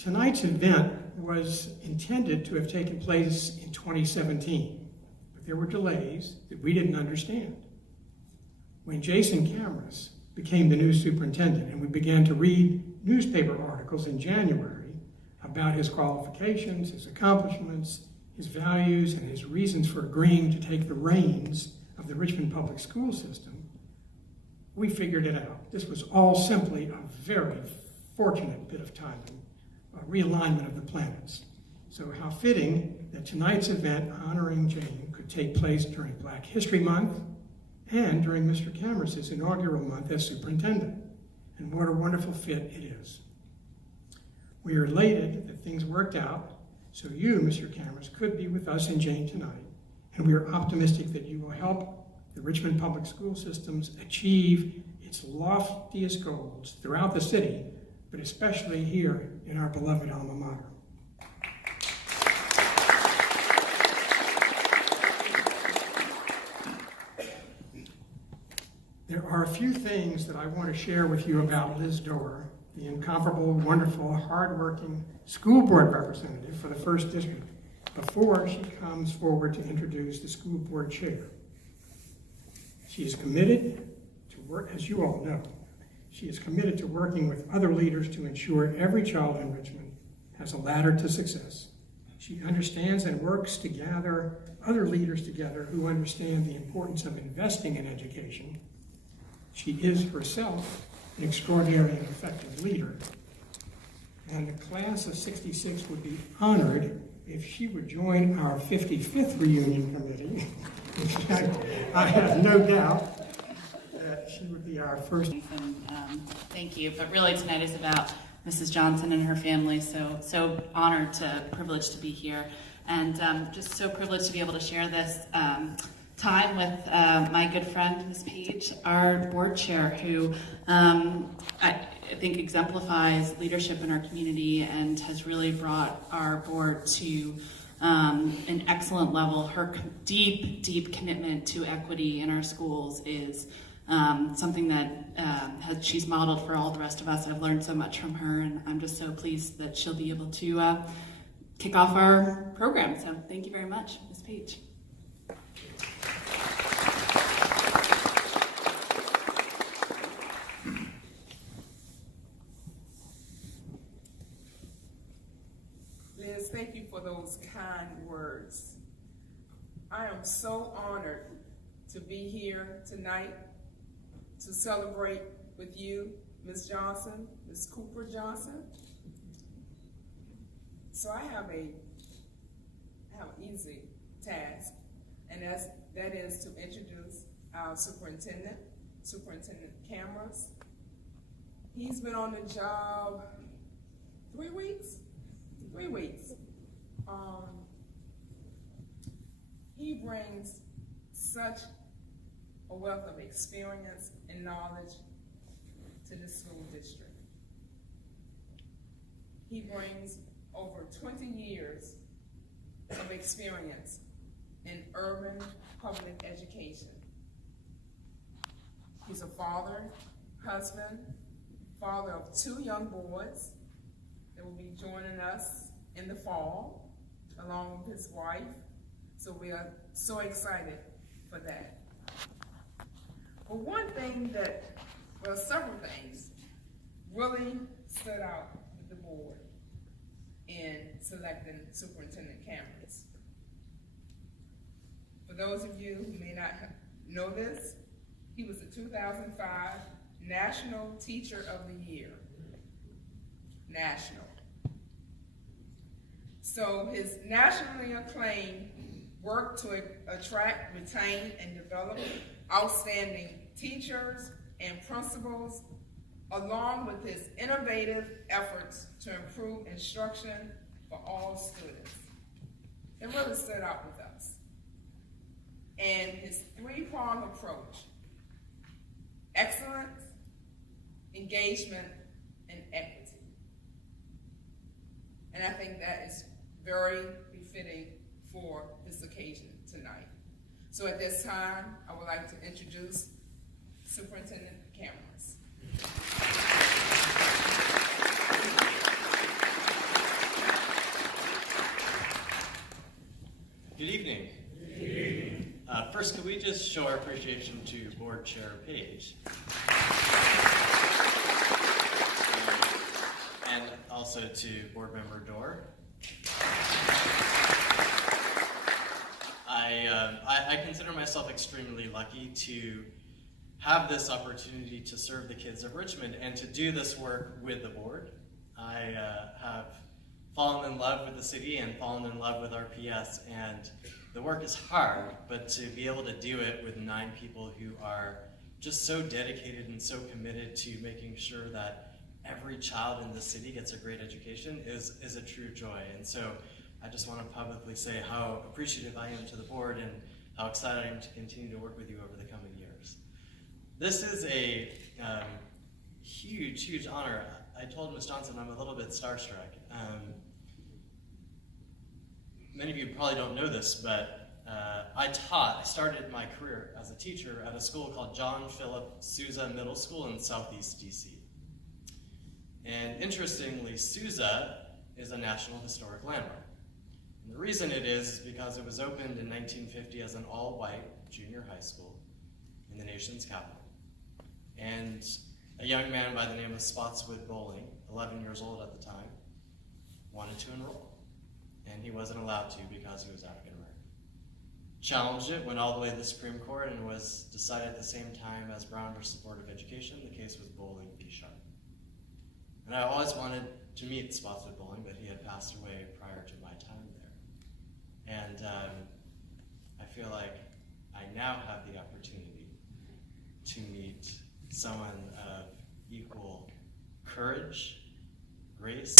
Tonight's event was intended to have taken place in 2017, but there were delays that we didn't understand. When Jason Cameras became the new superintendent and we began to read newspaper articles in January about his qualifications, his accomplishments, his values, and his reasons for agreeing to take the reins of the Richmond Public School system, we figured it out. This was all simply a very fortunate bit of timing, a realignment of the planets. So how fitting that tonight's event honoring Jane could take place during Black History Month and during Mr. Cameras' inaugural month as superintendent. And what a wonderful fit it is. We are elated that things worked out so you, Mr. Cameras, could be with us and Jane tonight. And we are optimistic that you will help the Richmond Public School systems achieve its loftiest goals throughout the city, but especially here in our beloved alma mater. There are a few things that I want to share with you about Liz Doerr, the incomparable, wonderful, hardworking school board representative for the 1st District, before she comes forward to introduce the school board chair. She is committed to work, as you all know, she is committed to working with other leaders to ensure every child in Richmond has a ladder to success. She understands and works to gather other leaders together who understand the importance of investing in education. She is herself an extraordinary and effective leader. And the class of '66 would be honored if she would join our 55th reunion committee. I have no doubt that she would be our first. Thank you. But really tonight is about Mrs. Johnson and her family. So honored, privileged to be here. And just so privileged to be able to share this time with my good friend, Ms. Page, our board chair, who I think exemplifies leadership in our community and has really brought our board to an excellent level. Her deep commitment to equity in our schools is something that she's modeled for all the rest of us. I've learned so much from her, and I'm just so pleased that she'll be able to kick off our program. So thank you very much, Ms. Page. Liz, thank you for those kind words. I am so honored to be here tonight to celebrate with you, Ms. Johnson, Ms. Cooper Johnson. So I have an easy task, and that is to introduce our superintendent, Superintendent Cameras. He's been on the job 3 weeks. 3 weeks. He brings such a wealth of experience and knowledge to the school district. He brings over 20 years of experience in urban public education. He's a father, husband, father of 2 young boys that will be joining us in the fall, along with his wife. So we are so excited for that. But one thing several things really stood out with the board in selecting Superintendent Cameras. For those of you who may not know this, he was the 2005 National Teacher of the Year. National. So his nationally acclaimed work to attract, retain, and develop outstanding teachers and principals, along with his innovative efforts to improve instruction for all students. It really stood out with us. And his 3-pronged approach: excellence, engagement, and equity. And I think that is very befitting for this occasion tonight. So at this time, I would like to introduce Superintendent Cameras. we just show our appreciation to Board Chair Page? And also to Board Member Dorr. I consider myself extremely lucky to have this opportunity to serve the kids of Richmond and to do this work with the board. I have fallen in love with the city and fallen in love with RPS, and the work is hard, but to be able to do it with 9 people who are just so dedicated and so committed to making sure that every child in the city gets a great education is a true joy. And so I just want to publicly say how appreciative I am to the board and how excited I am to continue to work with you over the coming years. This is a huge, huge honor. I told Ms. Johnson I'm a little bit starstruck. Many of you probably don't know this, but I started my career as a teacher at a school called John Philip Sousa Middle School in Southeast DC. And interestingly, Sousa is a National Historic Landmark. And the reason it is because it was opened in 1950 as an all-white junior high school in the nation's capital. And a young man by the name of Spotswood Bowling, 11 years old at the time, wanted to enroll. And he wasn't allowed to because he was African American. Challenged it, went all the way to the Supreme Court, and was decided at the same time as Brown versus Board of Education. The case was Bowling v. Sharp. And I always wanted to meet Spotswood Bowling, but he had passed away prior to my time there. And I feel like I now have the opportunity to meet someone of equal courage